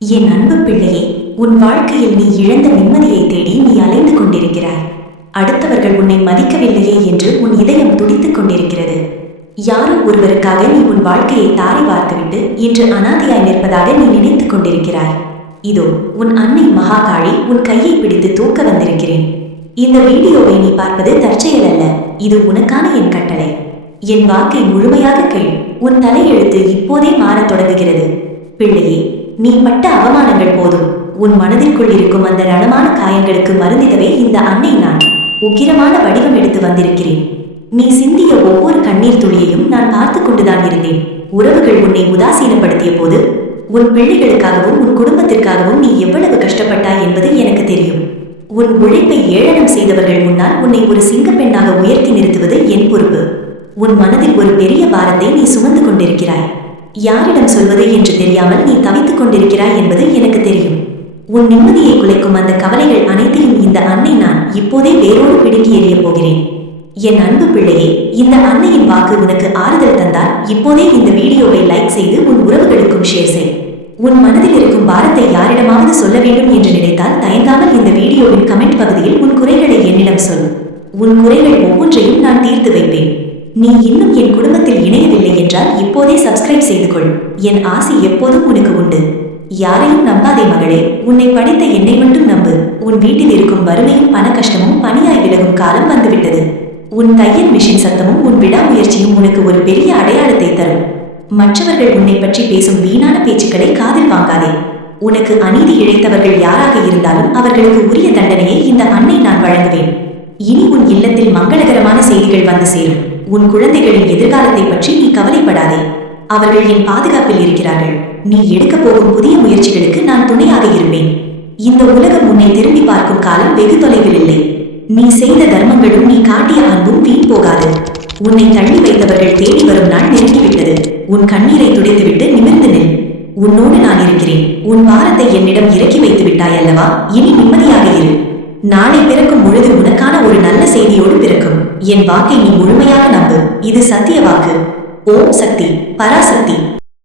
என் அன்பு பிள்ளையே, உன் வாழ்க்கையில் நீ இழந்த நிம்மதியை தேடி நீ அலைந்து கொண்டிருக்கிறாய். அடுத்தவர்கள் உன்னை மதிக்கவில்லையே என்று உன் இதயம் துடித்துக் கொண்டிருக்கிறது. யாரோ ஒருவருக்காக நீ உன் வாழ்க்கையை தாரை வார்த்துவிட்டு இன்று அனாதையாய் நிற்பதாக நீ நினைத்துக் கொண்டிருக்கிறாய். இதோ உன் அன்னை மகாகாளி உன் கையை பிடித்து தூக்க வந்திருக்கிறேன். இந்த வீடியோவை நீ பார்ப்பது தற்செயல் அல்ல, இது உனக்கான என் கட்டளை. என் வாக்கை முழுமையாக கேள். உன் தலையெழுத்து இப்போதே மாறத் தொடங்குகிறது. பிள்ளையே, நீ பட்ட அவமானங்கள் போதும். உன் மனதிற்குள் இருக்கும் அந்த ரணமான காயங்களுக்கு மருந்திடவே இந்த அன்னை நான் உக்கிரமான வடிவம் எடுத்து வந்திருக்கிறேன். நீ சிந்திய ஒவ்வொரு கண்ணீர் துளியையும் நான் பார்த்து கொண்டுதான் இருந்தேன். உறவுகள் உன்னை உதாசீனப்படுத்திய போது உன் பிள்ளைகளுக்காகவும் உன் குடும்பத்திற்காகவும் நீ எவ்வளவு கஷ்டப்பட்டாய் என்பது எனக்கு தெரியும். உன் உழைப்பை ஏளனம் செய்தவர்கள் முன்னால் உன்னை ஒரு சிங்கப்பெண்ணாக உயர்த்தி நிறுத்துவது என் பொறுப்பு. உன் மனதில் ஒரு பெரிய பாரத்தை நீ சுமந்து கொண்டிருக்கிறாய். யாரிடம் சொல்வது என்று தெரியாமல் நீ தவித்துக் கொண்டிருக்கிறாய் என்பது எனக்கு தெரியும். உன் நிம்மதியை குலைக்கும் அந்த கவலைகள் அனைத்தையும் இந்த அன்னை நான் இப்போதே வேரோடு பிடுங்கி எறிய போகிறேன். என் அன்பு பிள்ளையே, இந்த அன்னையின் வாக்கு உனக்கு ஆறுதல் தந்தால் இப்போதே இந்த வீடியோவை லைக் செய்து உன் உறவுகளுக்கும் ஷேர் செய். உன் மனதில் இருக்கும் பாரத்தை யாரிடமாவது சொல்ல வேண்டும் என்று நினைத்தால் தயங்காமல் இந்த வீடியோவின் கமெண்ட் பகுதியில் உன் குறைகளை என்னிடம் சொல். உன் குறைகள் ஒவ்வொன்றையும் நான் தீர்த்து வைப்பேன். நீ இன்னும் என் குடும்பத்தில் இணையவில்லை என்றால் இப்போதே சப்ஸ்கிரைப் செய்து கொள். என் ஆசை எப்போதும் உனக்கு உண்டு. யாரையும் நம்பாதே மகளே, உன்னை படித்த என்னை மட்டும் நம்பு. உன் வீட்டில் இருக்கும் வறுமையும் பண கஷ்டமும் பணியாய் விலகும் காலம் வந்துவிட்டது. உன் தையல் மிஷின் சத்தமும் உன் விடாமுயற்சியும் உனக்கு ஒரு பெரிய அடையாளத்தை தரும். மற்றவர்கள் உன்னை பற்றி பேசும் வீணான பேச்சுக்களை காதில் வாங்காதே. உனக்கு அநீதி இழைத்தவர்கள் யாராக இருந்தாலும் அவர்களுக்கு உரிய தண்டனையை இந்த அன்னை நான் வழங்குவேன். இனி உன் இல்லத்தில் மங்களகரமான செய்திகள் வந்து சேரும். உன் குழந்தைகளின் எதிர்காலத்தை பற்றி நீ கவலைப்படாதே. அவர்கள் என் பாதுகாப்பில் இருக்கிறார்கள். நீ எடுக்கப் போகும் புதிய முயற்சிகளுக்கு நான் துணையாக இருப்பேன். இந்த உலகம் உன்னை திரும்பி பார்க்கும் காலம் வெகு தொலைவில் இல்லை. நீ செய்த தர்மங்களும் நீ காட்டிய அன்பும் வீண் போகாது. உன்னை தள்ளி வைத்தவர்கள் தேடி வரும் நாள் நெருங்கிவிட்டது. உன் கண்ணீரை துடைத்துவிட்டு நிமிர்ந்து நில். உன்னோடு நான் இருக்கிறேன். உன் பாரத்தை என்னிடம் இறக்கி வைத்து விட்டாய் அல்லவா? இனி நிம்மதியாக இரு. நாளை பிறக்கும் பொழுது உனக்கான ஒரு நல்ல செய்தியோடு பிறக்கும். என் வாக்கை நீ முழுமையாக நம்பு. இது சத்திய வாக்கு. ஓம் சக்தி, பராசக்தி.